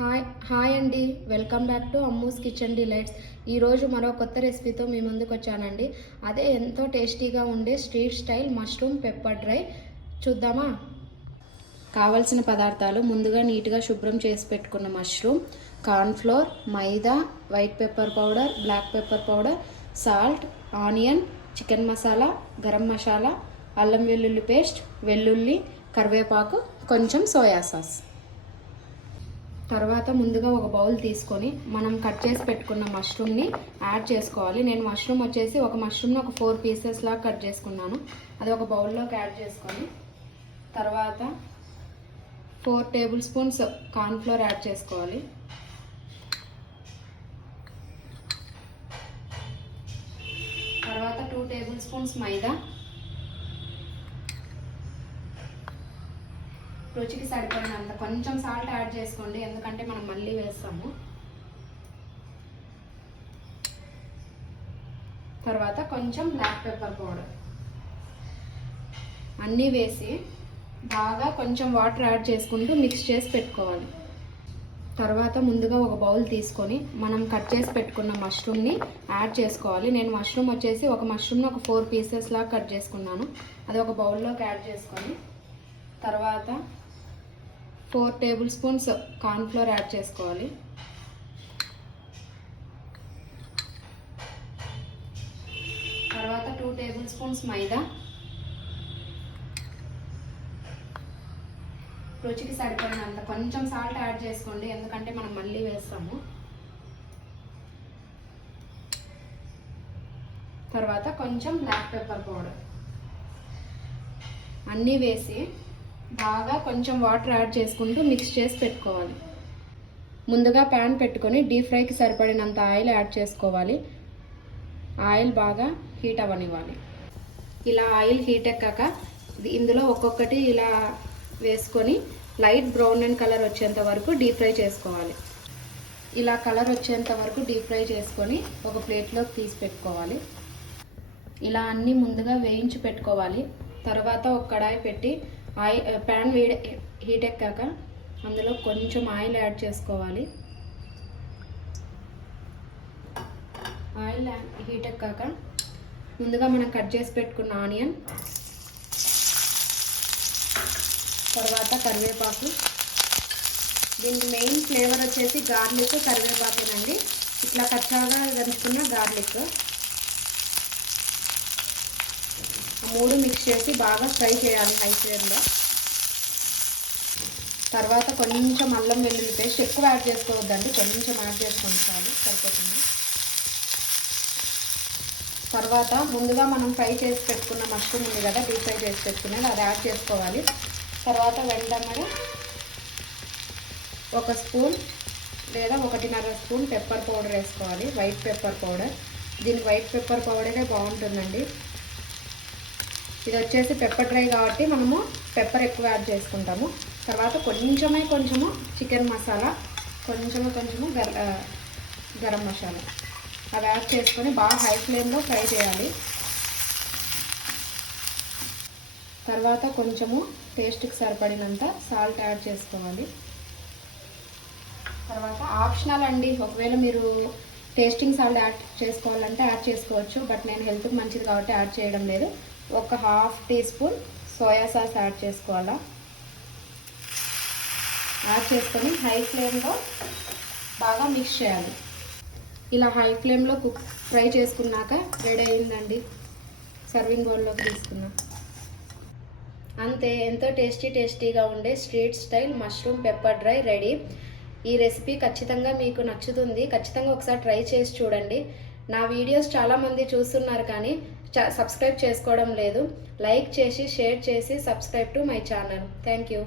Hi అండి, welcome back to Ammu's kitchen delights. ఈరోజు మరో కొత్త రెసిపీతో మీ ముందుకు వచ్చానండి. అదే ఎంతో టేస్టీగా ఉండే street style mushroom pepper dry. చూద్దామా? కావలసిన పదార్థాలు: ముందుగా నీట్గా శుభ్రం చేసి పెట్టుకున్న mushroom, cornflour, maida, white pepper powder, black pepper powder, salt, onion, chicken masala, garam masala, అల్లం వెల్లుల్లి పేస్ట్, వెల్లుల్లి, కరివేపాకు, కొంచెం సోయా సాస్. తర్వాత ముందుగా ఒక బౌల్ తీసుకొని మనం కట్ చేసి పెట్టుకున్న మష్రూమ్ని యాడ్ చేసుకోవాలి. నేను మష్రూమ్ వచ్చేసి ఒక మష్రూమ్ని ఒక 4 పీసెస్ లాగా కట్ చేసుకున్నాను. అది ఒక బౌల్లోకి యాడ్ చేసుకొని తర్వాత 4 టేబుల్ స్పూన్స్ కార్న్ఫ్లోర్ యాడ్ చేసుకోవాలి. తర్వాత 2 టేబుల్ స్పూన్స్ మైదా, రుచికి సరిపడినంత కొంచెం సాల్ట్ యాడ్ చేసుకోండి, ఎందుకంటే మనం మళ్ళీ వేస్తాము. తర్వాత కొంచెం బ్లాక్ పెప్పర్ పౌడర్ అన్నీ వేసి బాగా కొంచెం వాటర్ యాడ్ చేసుకుంటూ మిక్స్ చేసి పెట్టుకోవాలి. తర్వాత ముందుగా ఒక బౌల్ తీసుకొని మనం కట్ చేసి పెట్టుకున్న మష్రూమ్ని యాడ్ చేసుకోవాలి. నేను మష్రూమ్ వచ్చేసి ఒక మష్రూమ్ని ఒక 4 పీసెస్ లాగా కట్ చేసుకున్నాను. అది ఒక బౌల్లోకి యాడ్ చేసుకొని తర్వాత 4 టేబుల్ స్పూన్స్ కార్న్ఫ్లోర్ యాడ్ చేసుకోవాలి. తర్వాత 2 టేబుల్ స్పూన్స్ మైదా, రుచికి సరిపడినంత కొంచెం సాల్ట్ యాడ్ చేసుకోండి, ఎందుకంటే మనం మళ్ళీ వేస్తాము. తర్వాత కొంచెం బ్లాక్ పెప్పర్ పౌడర్ అన్నీ వేసి బాగా కొంచెం వాటర్ యాడ్ చేసుకుంటూ మిక్స్ చేసి పెట్టుకోవాలి. ముందుగా ప్యాన్ పెట్టుకొని డీప్ ఫ్రైకి సరిపడినంత ఆయిల్ యాడ్ చేసుకోవాలి. ఆయిల్ బాగా హీట్ అవ్వనివ్వాలి. ఇలా ఆయిల్ హీట్ ఎక్కాక ఇందులో ఒక్కొక్కటి ఇలా వేసుకొని లైట్ బ్రౌన్ అండ్ కలర్ వచ్చేంత వరకు డీప్ ఫ్రై చేసుకోవాలి. ఇలా కలర్ వచ్చేంత వరకు డీప్ ఫ్రై చేసుకొని ఒక ప్లేట్లోకి తీసి పెట్టుకోవాలి. ఇలా అన్నీ ముందుగా వేయించి పెట్టుకోవాలి. తర్వాత ఒక కడాయి పెట్టి ప్యాన్ హీట్ ఎక్కాక అందులో కొంచెం ఆయిల్ యాడ్ చేసుకోవాలి. ఆయిల్ హీట్ ఎక్కాక ముందుగా మనం కట్ చేసి పెట్టుకున్న ఆనియన్, తర్వాత కరివేపాకు. దీనికి మెయిన్ ఫ్లేవర్ వచ్చేసి గార్లిక్, కరివేపాకేనండి. ఇట్లా కచ్చాగా దంచుకున్న గార్లిక్. ఆ 3 మిక్స్ చేసి బాగా ఫ్రై చేయాలి హై ఫ్లేమ్లో. తర్వాత కొంచెం అల్లం వెల్లుల్లి పేస్ట్, ఎక్కువ యాడ్ చేసుకోవద్దండి, కొంచెం యాడ్ చేసుకోండి చాలు, సరిపోతుంది. తర్వాత ముందుగా మనం ఫ్రై చేసి పెట్టుకున్న మష్రూమ్ ఉంది కదా, డీప్ ఫ్రై చేసి పెట్టుకున్నది, అది యాడ్ చేసుకోవాలి. తర్వాత వెంటనే 1 స్పూన్ లేదా 1.5 స్పూన్ పెప్పర్ పౌడర్ వేసుకోవాలి, వైట్ పెప్పర్ పౌడర్. దీనికి వైట్ పెప్పర్ పౌడరే బాగుంటుందండి. ఇది వచ్చేసి పెప్పర్ డ్రై కాబట్టి మనము పెప్పర్ ఎక్కువ యాడ్ చేసుకుంటాము. తర్వాత కొంచెము చికెన్ మసాలా, కొంచెము గరం మసాలా అవి యాడ్ చేసుకొని బాగా హై ఫ్లేమ్లో ఫ్రై చేయాలి. తర్వాత కొంచెము టేస్ట్కి సరిపడినంత సాల్ట్ యాడ్ చేసుకోవాలి. తర్వాత ఆప్షనల్ అండి, ఒకవేళ మీరు టేస్టింగ్ సాల్ట్ యాడ్ చేసుకోవాలంటే యాడ్ చేసుకోవచ్చు, బట్ నేను హెల్త్కి మంచిది కాబట్టి యాడ్ చేయడం లేదు. ఒక 1/2 teaspoon soya sauce add చేసుకోవాలా. యాడ్ చేసుకొని హై ఫ్లేమ్లో బాగా మిక్స్ చేయాలి. ఇలా హై ఫ్లేమ్లో ఫ్రై చేసుకున్నాక రెడీ అయిందండి. సర్వింగ్ బౌల్లోకి తీసుకున్నాం. అంతే, ఎంతో టేస్టీగా ఉండే street style mushroom pepper dry ready. ఈ రెసిపీ ఖచ్చితంగా మీకు నచ్చుతుంది. ఖచ్చితంగా ఒకసారి ట్రై చేసి చూడండి. నా వీడియోస్ చాలామంది చూస్తున్నారు కానీ సబ్స్క్రైబ్ చేసుకోవడం లేదు. లైక్ చేసి, షేర్ చేసి subscribe to my channel. Thank you.